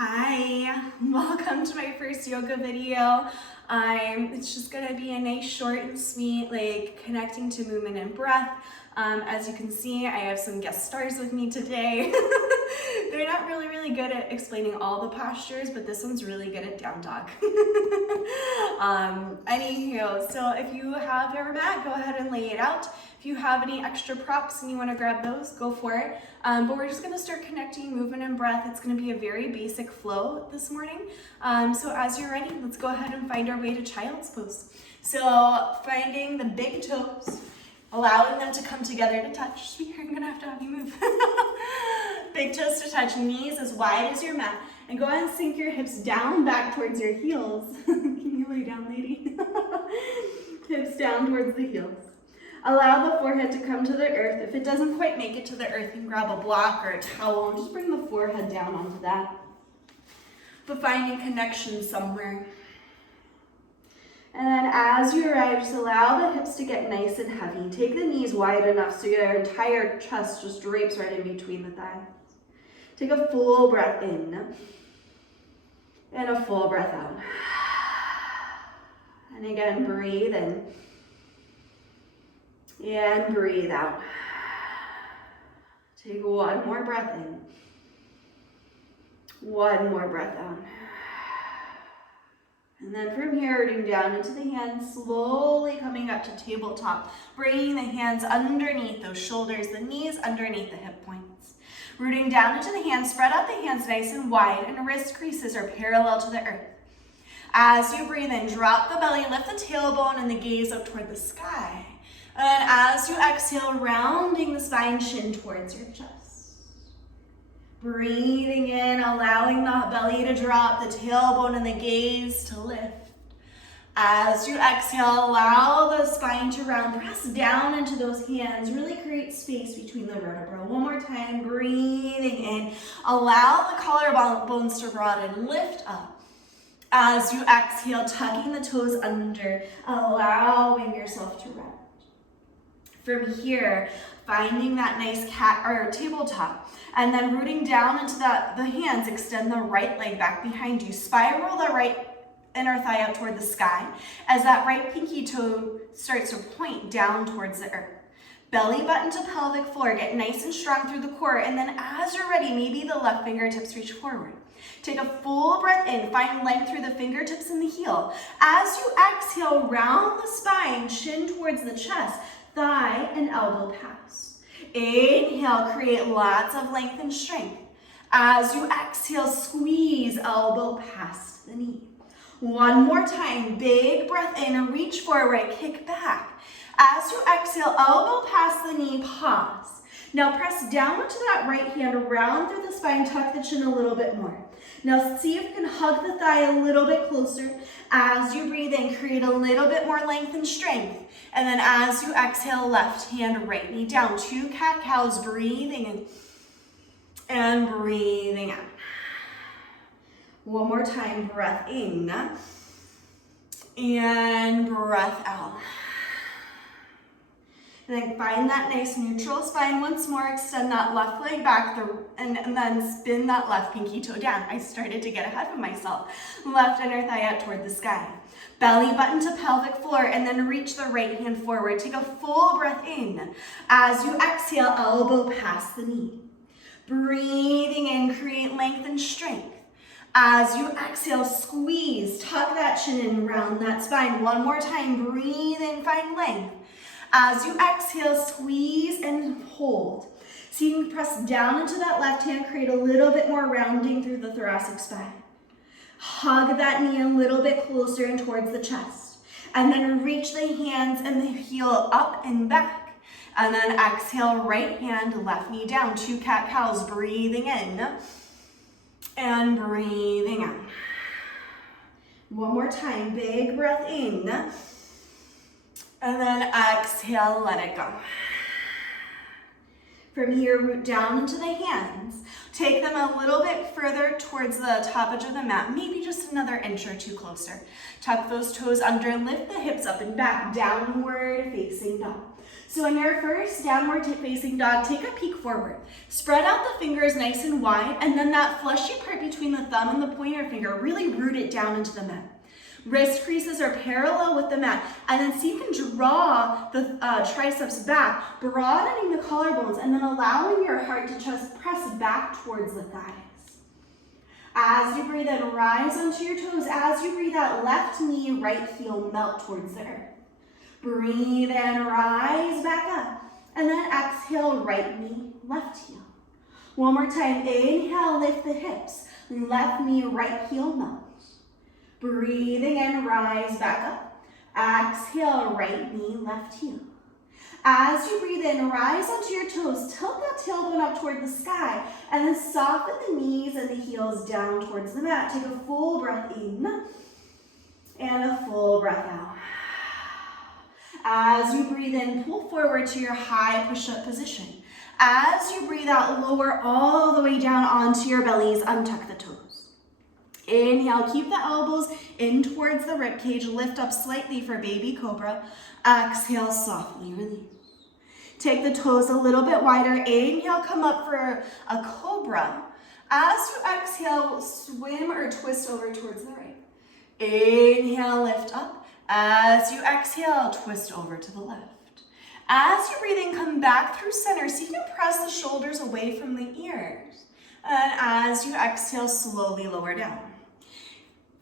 Hi, welcome to my first yoga video. It's just gonna be a nice short and sweet, like connecting to movement and breath. As you can see, I have some guest stars with me today. They're not really good at explaining all the postures, but this one's really good at down dog. Anywho, so if you have your mat, go ahead and lay it out. If you have any extra props and you want to grab those, go for it. But we're just going to start connecting movement and breath. It's going to be a very basic flow this morning. So as you're ready, let's go ahead and find our way to child's pose. So finding the big toes, allowing them to come together to touch. Sweetheart, I'm going to have you move. Big toes to touch, knees as wide as your mat. And go ahead and sink your hips down back towards your heels. Can you lay down, lady? Hips down towards the heels. Allow the forehead to come to the earth. If it doesn't quite make it to the earth, you can grab a block or a towel and just bring the forehead down onto that. But finding connection somewhere. And then as you arrive, just allow the hips to get nice and heavy. Take the knees wide enough so your entire chest just drapes right in between the thighs. Take a full breath in and a full breath out. And again, breathe in. And breathe out. Take one more breath in. One more breath out. And then from here, rooting down into the hands, slowly coming up to tabletop, bringing the hands underneath those shoulders, the knees underneath the hip points. Rooting down into the hands, spread out the hands nice and wide, and wrist creases are parallel to the earth. As you breathe in, drop the belly, lift the tailbone, and the gaze up toward the sky. And as you exhale, rounding the spine, chin towards your chest. Breathing in, allowing the belly to drop, the tailbone and the gaze to lift. As you exhale, allow the spine to round. Press down into those hands. Really create space between the vertebrae. One more time, breathing in. Allow the collarbones to broaden. Lift up. As you exhale, tucking the toes under, allowing yourself to rest. From here, finding that nice cat or tabletop, and then rooting down into the hands, extend the right leg back behind you. Spiral the right inner thigh up toward the sky as that right pinky toe starts to point down towards the earth. Belly button to pelvic floor, get nice and strong through the core, and then as you're ready, maybe the left fingertips reach forward. Take a full breath in, find length through the fingertips and the heel. As you exhale, round the spine, chin towards the chest, thigh and elbow pass. Inhale, create lots of length and strength. As you exhale, squeeze elbow past the knee. One more time, big breath in, reach forward, kick back. As you exhale, elbow past the knee, pause. Now press down into that right hand, round through the spine, tuck the chin a little bit more. Now see if you can hug the thigh a little bit closer. As you breathe in, create a little bit more length and strength. And then as you exhale, left hand, right knee down. 2 cat-cows, breathing in and breathing out. One more time, breath in and breath out. And then find that nice neutral spine once more. Extend that left leg back and then spin that left pinky toe down. I started to get ahead of myself. Left inner thigh out toward the sky. Belly button to pelvic floor and then reach the right hand forward. Take a full breath in. As you exhale, elbow past the knee. Breathing in, create length and strength. As you exhale, squeeze, tuck that chin in, round that spine. One more time, breathe in, find length. As you exhale, squeeze and hold. So you can press down into that left hand, create a little bit more rounding through the thoracic spine. Hug that knee a little bit closer and towards the chest. And then reach the hands and the heel up and back. And then exhale, right hand, left knee down. 2 cat-cows, breathing in and breathing out. One more time, big breath in. And then exhale, let it go. From here, root down into the hands. Take them a little bit further towards the top edge of the mat, maybe just another inch or two closer. Tuck those toes under, lift the hips up and back, downward facing dog. So in your first downward facing dog, take a peek forward. Spread out the fingers nice and wide, and then that fleshy part between the thumb and the pointer finger, really root it down into the mat. Wrist creases are parallel with the mat, and then see if you can draw the triceps back, broadening the collarbones, and then allowing your heart to just press back towards the thighs. As you breathe in, rise onto your toes. As you breathe out, left knee, right heel melt towards the earth. Breathe in, rise back up, and then exhale, right knee, left heel. One more time, inhale, lift the hips, left knee, right heel melt. Breathing in, rise back up. Exhale, right knee, left heel. As you breathe in, rise onto your toes, tilt that tailbone up toward the sky, and then soften the knees and the heels down towards the mat. Take a full breath in, and a full breath out. As you breathe in, pull forward to your high push-up position. As you breathe out, lower all the way down onto your bellies, untuck the toes. Inhale, keep the elbows in towards the rib cage, lift up slightly for baby cobra. Exhale, softly release. Take the toes a little bit wider. Inhale, come up for a cobra. As you exhale, swim or twist over towards the right. Inhale, lift up. As you exhale, twist over to the left. As you breathe in, come back through center so you can press the shoulders away from the ears. And as you exhale, slowly lower down.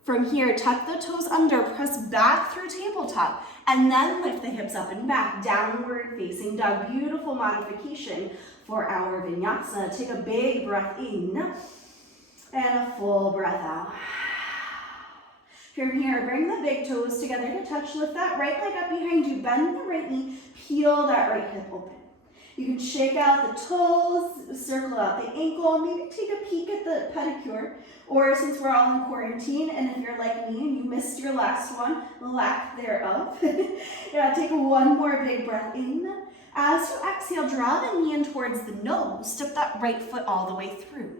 From here, tuck the toes under, press back through tabletop, and then lift the hips up and back, downward facing dog. Beautiful modification for our vinyasa. Take a big breath in and a full breath out. From here, bring the big toes together to touch. Lift that right leg up behind you. Bend the right knee. Peel that right hip open. You can shake out the toes, circle out the ankle, maybe take a peek at the pedicure. Or since we're all in quarantine, and if you're like me and you missed your last one, lack thereof, yeah, take one more big breath in. As you exhale, draw the knee in towards the nose. Step that right foot all the way through.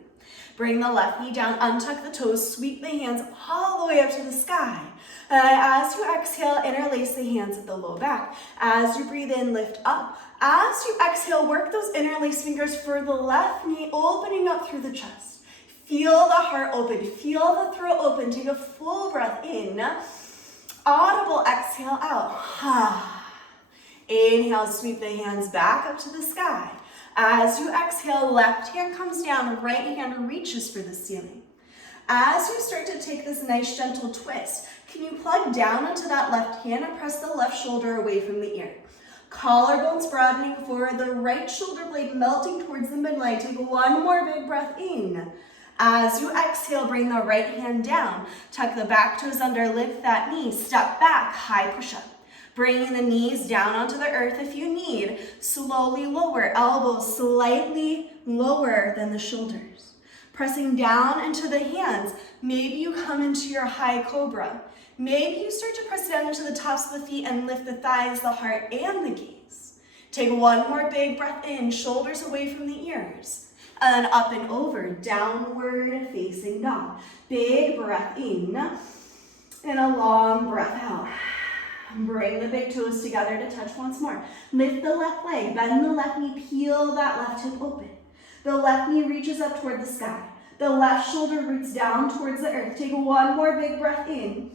Bring the left knee down, untuck the toes, sweep the hands all the way up to the sky. As you exhale, interlace the hands at the low back. As you breathe in, lift up. As you exhale, work those interlaced fingers for the left knee, opening up through the chest. Feel the heart open, feel the throat open. Take a full breath in. Audible exhale out. Inhale, sweep the hands back up to the sky. As you exhale, left hand comes down, right hand reaches for the ceiling. As you start to take this nice gentle twist, can you plug down into that left hand and press the left shoulder away from the ear? Collarbones broadening forward, the right shoulder blade melting towards the midline. Take one more big breath in. As you exhale, bring the right hand down. Tuck the back toes under, lift that knee, step back, high push-up. Bringing the knees down onto the earth if you need. Slowly lower, elbows slightly lower than the shoulders. Pressing down into the hands. Maybe you come into your high cobra. Maybe you start to press down into the tops of the feet and lift the thighs, the heart, and the gaze. Take one more big breath in, shoulders away from the ears. And up and over, downward facing dog. Big breath in, and a long breath out. Bring the big toes together to touch once more. Lift the left leg, bend the left knee, peel that left hip open. The left knee reaches up toward the sky. The left shoulder roots down towards the earth. Take one more big breath in,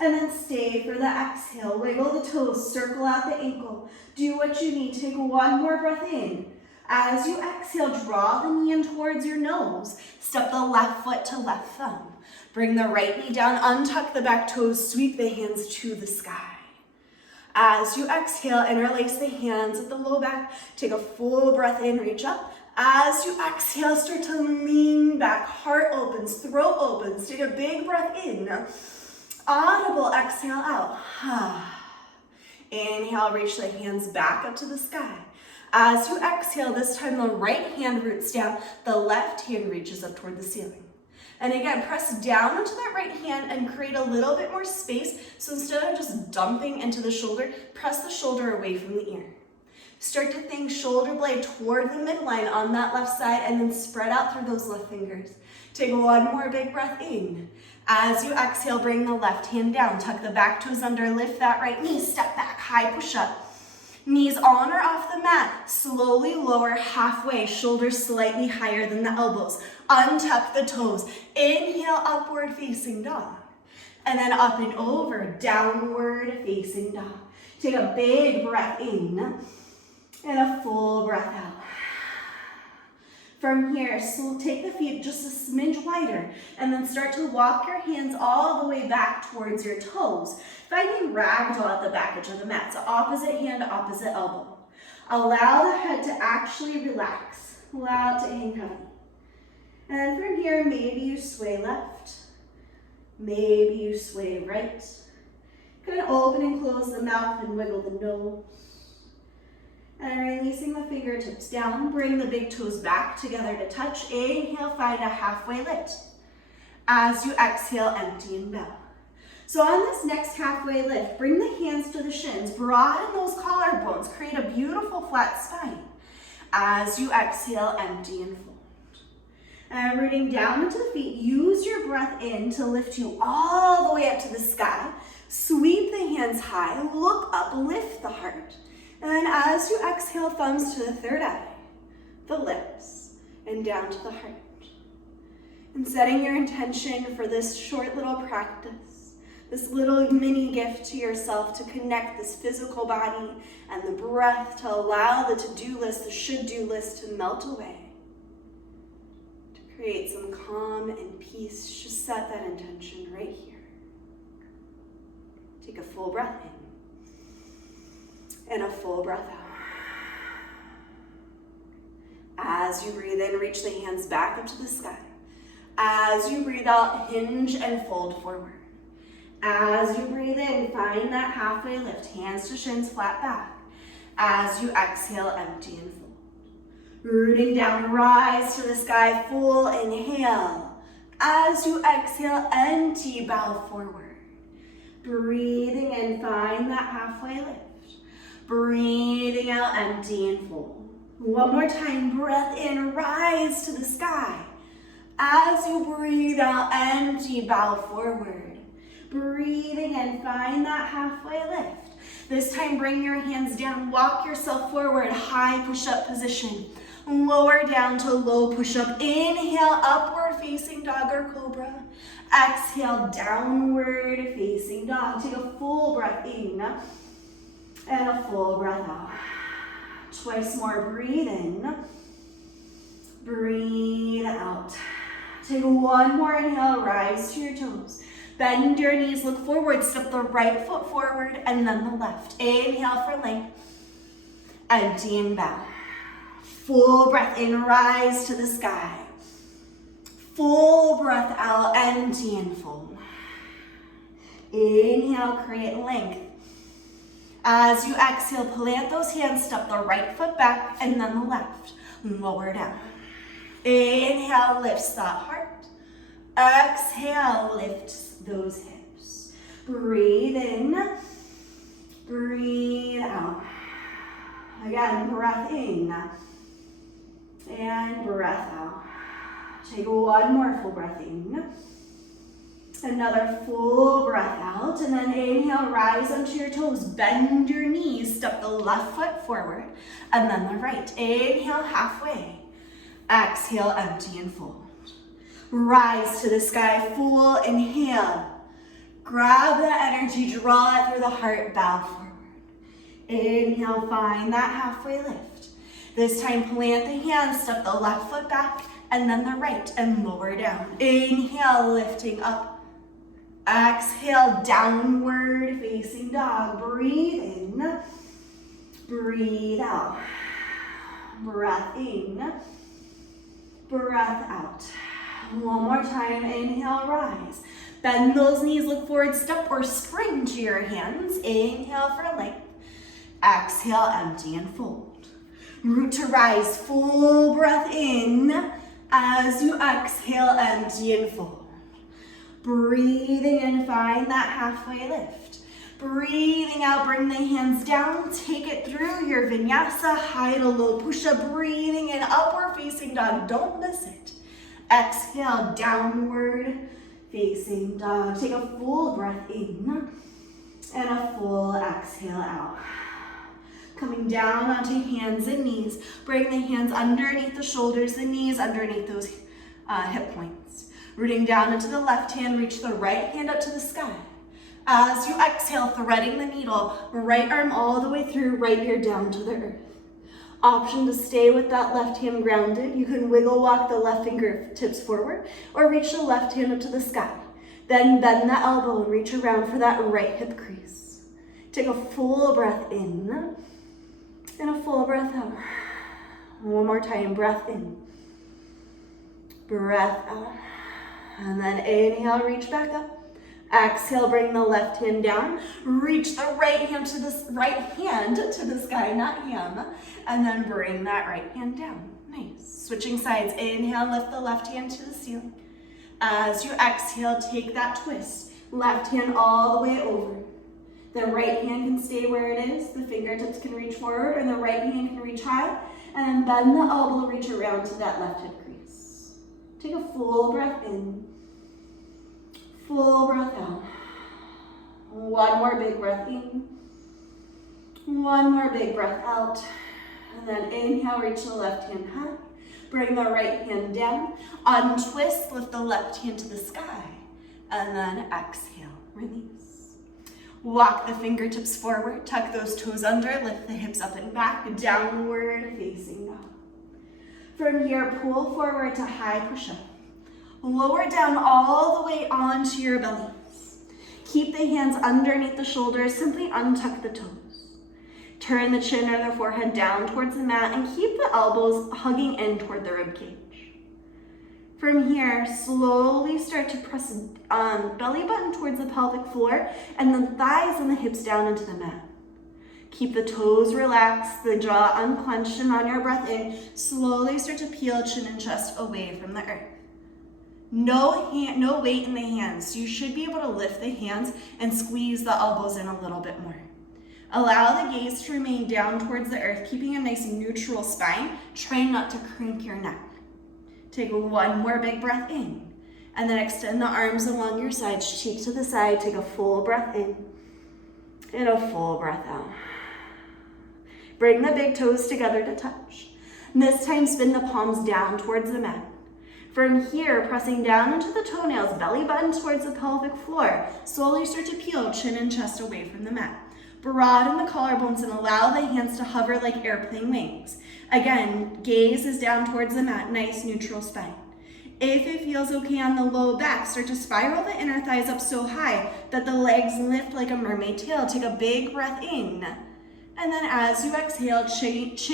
and then stay for the exhale. Wiggle the toes, circle out the ankle. Do what you need. Take one more breath in. As you exhale, draw the knee in towards your nose. Step the left foot to left thumb. Bring the right knee down, untuck the back toes, sweep the hands to the sky. As you exhale, interlace the hands at the low back. Take a full breath in, reach up. As you exhale, start to lean back. Heart opens, throat opens. Take a big breath in. Audible exhale out. Inhale, reach the hands back up to the sky. As you exhale, this time the right hand roots down. The left hand reaches up toward the ceiling. And again, press down into that right hand and create a little bit more space. So instead of just dumping into the shoulder, press the shoulder away from the ear. Start to think shoulder blade toward the midline on that left side and then spread out through those left fingers. Take one more big breath in. As you exhale, bring the left hand down. Tuck the back toes under, lift that right knee, step back, high push up. Knees on or off the mat. Slowly lower halfway, shoulders slightly higher than the elbows. Untuck the toes. Inhale, upward facing dog. And then up and over, downward facing dog. Take a big breath in and a full breath out. From here, so take the feet just a smidge wider and then start to walk your hands all the way back towards your toes. Finding ragdoll at the back edge of the mat. So opposite hand, opposite elbow. Allow the head to actually relax. Allow it to hang heavy. And from here, maybe you sway left. Maybe you sway right. Kind of open and close the mouth and wiggle the nose. And releasing the fingertips down, bring the big toes back together to touch. Inhale, find a halfway lift. As you exhale, empty and bow. So on this next halfway lift, bring the hands to the shins, broaden those collarbones, create a beautiful flat spine. As you exhale, empty and fold. And rooting down into the feet, use your breath in to lift you all the way up to the sky. Sweep the hands high, look up, lift the heart. And then as you exhale, thumbs to the third eye, the lips, and down to the heart. And setting your intention for this short little practice, this little mini gift to yourself to connect this physical body and the breath to allow the to-do list, the should-do list to melt away. To create some calm and peace, just set that intention right here. Take a full breath in. And a full breath out. As you breathe in, reach the hands back up to the sky. As you breathe out, hinge and fold forward. As you breathe in, find that halfway lift, hands to shins, flat back. As you exhale, empty and fold. Rooting down, rise to the sky, full inhale. As you exhale, empty, bow forward. Breathing in, find that halfway lift. Breathing out, empty and fold. One more time, breath in, rise to the sky. As you breathe out, empty, bow forward. Breathing in, find that halfway lift. This time, bring your hands down, walk yourself forward, high push-up position. Lower down to low push-up. Inhale, upward facing dog or cobra. Exhale, downward facing dog. Take a full breath in. And a full breath out. Twice more, breathe in. Breathe out. Take one more inhale, rise to your toes. Bend your knees, look forward, step the right foot forward and then the left. Inhale for length. Empty and bow. Full breath in, rise to the sky. Full breath out, empty and fold. Inhale, create length. As you exhale, plant those hands, step the right foot back and then the left. Lower down. Inhale, lifts that heart. Exhale, lifts those hips. Breathe in. Breathe out. Again, breath in. And breath out. Take one more full breath in. Another full breath out, and then inhale, rise onto your toes, bend your knees, step the left foot forward, and then the right. Inhale, halfway. Exhale, empty and fold. Rise to the sky, full inhale. Grab the energy, draw it through the heart, bow forward. Inhale, find that halfway lift. This time, plant the hands, step the left foot back, and then the right, and lower down. Inhale, lifting up. Exhale, downward facing dog. Breathe in, breathe out. Breath in, breath out. One more time, inhale, rise. Bend those knees, look forward, step or spring to your hands. Inhale for length. Exhale, empty and fold. Root to rise, full breath in. As you exhale, empty and fold. Breathing in, find that halfway lift. Breathing out, bring the hands down, take it through your vinyasa, high to low push-up. Breathing in, upward facing dog, don't miss it. Exhale, downward facing dog. Take a full breath in and a full exhale out. Coming down onto hands and knees. Bring the hands underneath the shoulders, the knees underneath those hip points. Rooting down into the left hand, reach the right hand up to the sky. As you exhale, threading the needle, right arm all the way through, right ear down to the earth. Option to stay with that left hand grounded. You can wiggle walk the left fingertips forward or reach the left hand up to the sky. Then bend the elbow and reach around for that right hip crease. Take a full breath in and a full breath out. One more time, breath in, breath out. And then inhale, reach back up. Exhale, bring the left hand down. Reach the right hand to the sky, not him. And then bring that right hand down. Nice. Switching sides. Inhale, lift the left hand to the ceiling. As you exhale, take that twist. Left hand all the way over. The right hand can stay where it is. The fingertips can reach forward, and the right hand can reach high. And then bend the elbow, reach around to that left hip crease. Take a full breath in. Full breath out. One more big breath in. One more big breath out. And then inhale, reach the left hand high. Bring the right hand down. Untwist, lift the left hand to the sky. And then exhale, release. Walk the fingertips forward, tuck those toes under, lift the hips up and back, downward facing dog. From here, pull forward to high push-up. Lower down all the way onto your bellies. Keep the hands underneath the shoulders, simply untuck the toes. Turn the chin or the forehead down towards the mat and keep the elbows hugging in toward the rib cage. From here, slowly start to press belly button towards the pelvic floor and the thighs and the hips down into the mat. Keep the toes relaxed, the jaw unclenched, and on your breath in, slowly start to peel chin and chest away from the earth. No weight in the hands. You should be able to lift the hands and squeeze the elbows in a little bit more. Allow the gaze to remain down towards the earth, keeping a nice neutral spine. Try not to crank your neck. Take one more big breath in, and then extend the arms along your sides, cheek to the side. Take a full breath in and a full breath out. Bring the big toes together to touch. This time, spin the palms down towards the mat. From here, pressing down into the toenails, belly button towards the pelvic floor. Slowly start to peel chin and chest away from the mat. Broaden the collarbones and allow the hands to hover like airplane wings. Again, gaze is down towards the mat, nice neutral spine. If it feels okay on the low back, start to spiral the inner thighs up so high that the legs lift like a mermaid tail. Take a big breath in. And then as you exhale, cheek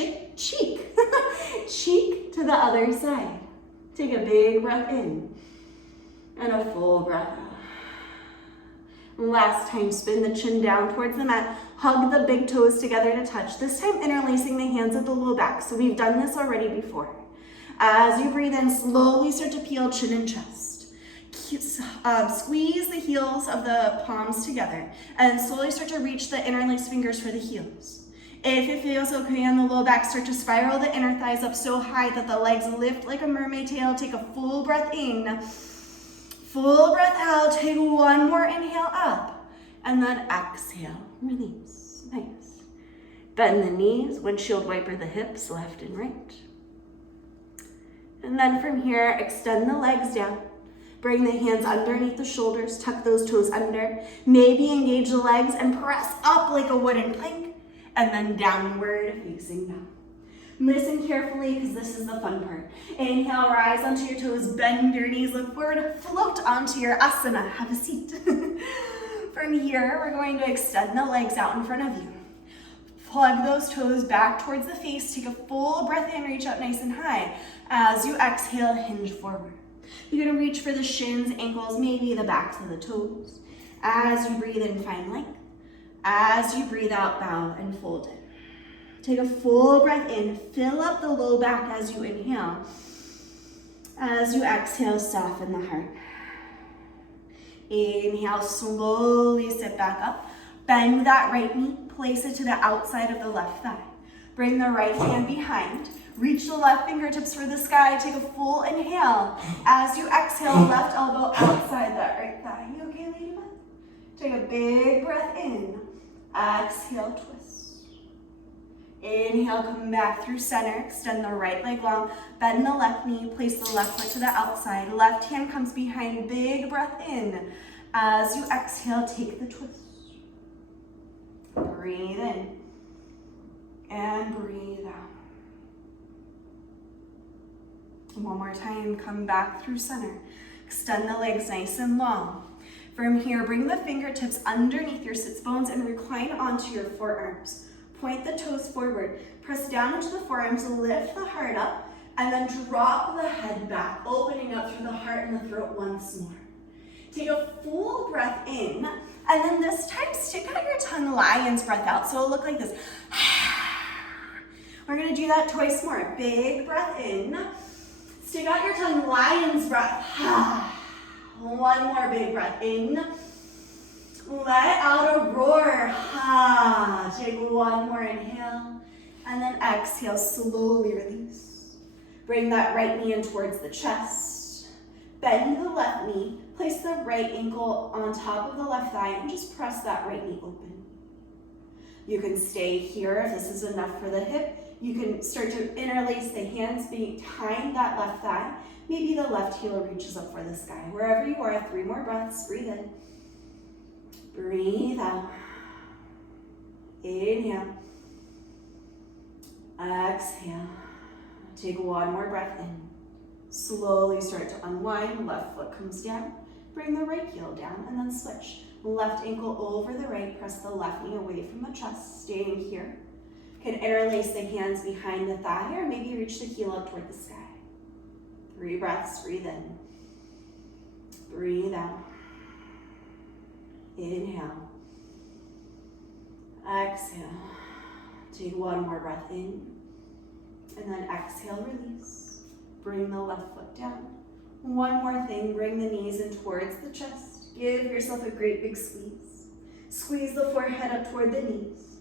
to the other side. Take a big breath in and a full breath out. Last time, spin the chin down towards the mat. Hug the big toes together to touch. This time, interlacing the hands at the low back. So we've done this already before. As you breathe in, slowly start to peel chin and chest. Squeeze the heels of the palms together and slowly start to reach the interlaced fingers for the heels. If it feels okay on the low back, start to spiral the inner thighs up so high that the legs lift like a mermaid tail. Take a full breath in, full breath out. Take one more inhale up, and then exhale, release. Nice. Bend the knees, windshield wiper the hips, left and right. And then from here, extend the legs down. Bring the hands underneath the shoulders, tuck those toes under. Maybe engage the legs and press up like a wooden plank. And then downward facing down. Listen carefully because this is the fun part. Inhale, rise onto your toes, bend your knees, look forward, float onto your asana, have a seat. From here, we're going to extend the legs out in front of you. Plug those toes back towards the face, take a full breath in, reach out nice and high. As you exhale, hinge forward. You're gonna reach for the shins, ankles, maybe the backs of the toes. As you breathe in, find length. As you breathe out, bow and fold it. Take a full breath in, fill up the low back as you inhale. As you exhale, soften the heart. Inhale, slowly sit back up. Bend that right knee, place it to the outside of the left thigh. Bring the right hand behind. Reach the left fingertips for the sky. Take a full inhale. As you exhale, left elbow outside that right thigh. You okay, ladybug? Take a big breath in. Exhale, twist. Inhale, come back through center. Extend the right leg long. Bend the left knee. Place the left foot to the outside. Left hand comes behind. Big breath in. As you exhale, take the twist. Breathe in. And breathe out. One more time, come back through center. Extend the legs nice and long. From here, bring the fingertips underneath your sits bones and recline onto your forearms. Point the toes forward. Press down into the forearms, lift the heart up, and then drop the head back, opening up through the heart and the throat once more. Take a full breath in, and then this time stick out your tongue, lion's breath out. So it'll look like this. We're gonna do that twice more. Big breath in. Stick out your tongue, lion's breath. One more big breath in. Let out a roar. Take one more inhale. And then exhale, slowly release. Bring that right knee in towards the chest. Bend the left knee. Place the right ankle on top of the left thigh and just press that right knee open. You can stay here if this is enough for the hip. You can start to interlace the hands behind that left thigh. Maybe the left heel reaches up for the sky. Wherever you are, 3 more breaths. Breathe in. Breathe out. Inhale. Exhale. Take one more breath in. Slowly start to unwind. Left foot comes down. Bring the right heel down and then switch. Left ankle over the right. Press the left knee away from the chest. Staying here. Can interlace the hands behind the thigh or maybe reach the heel up toward the sky. 3 breaths. Breathe in. Breathe out. Inhale. Exhale. Take one more breath in. And then exhale, release. Bring the left foot down. One more thing, bring the knees in towards the chest. Give yourself a great big squeeze. Squeeze the forehead up toward the knees.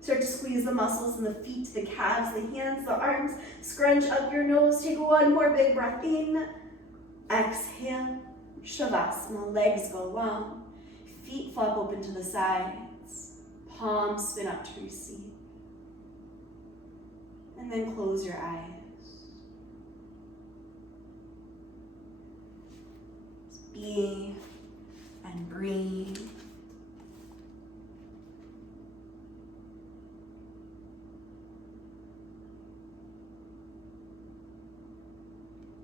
Start to squeeze the muscles in the feet, the calves, the hands, the arms. Scrunch up your nose. Take one more big breath in. Exhale. Shavasana. Legs go long. Feet flop open to the sides. Palms spin up to receive. And then close your eyes. Just be and breathe.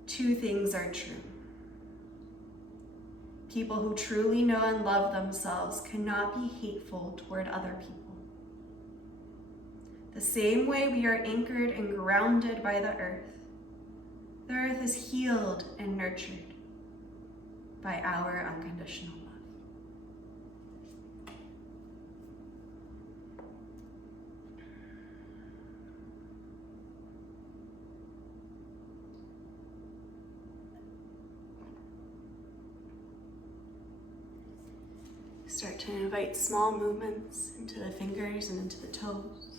Two things are true. People who truly know and love themselves cannot be hateful toward other people. The same way we are anchored and grounded by the earth is healed and nurtured by our unconditional love. Start to invite small movements into the fingers and into the toes.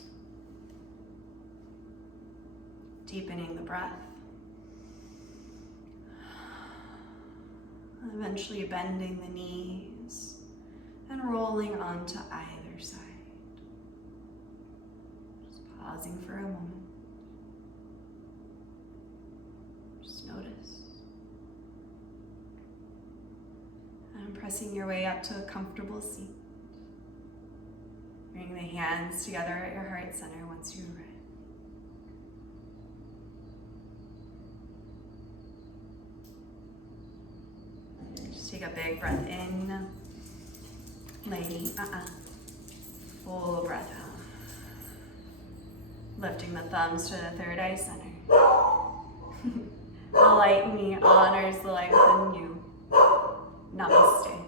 Deepening the breath. Eventually bending the knees and rolling onto either side. Just pausing for a moment. Just notice. And pressing your way up to a comfortable seat. Bring the hands together at your heart center once you arrive. Just take a big breath in. Lady, Full breath out. Lifting the thumbs to the third eye center. The light in me honors the light within you. Namaste.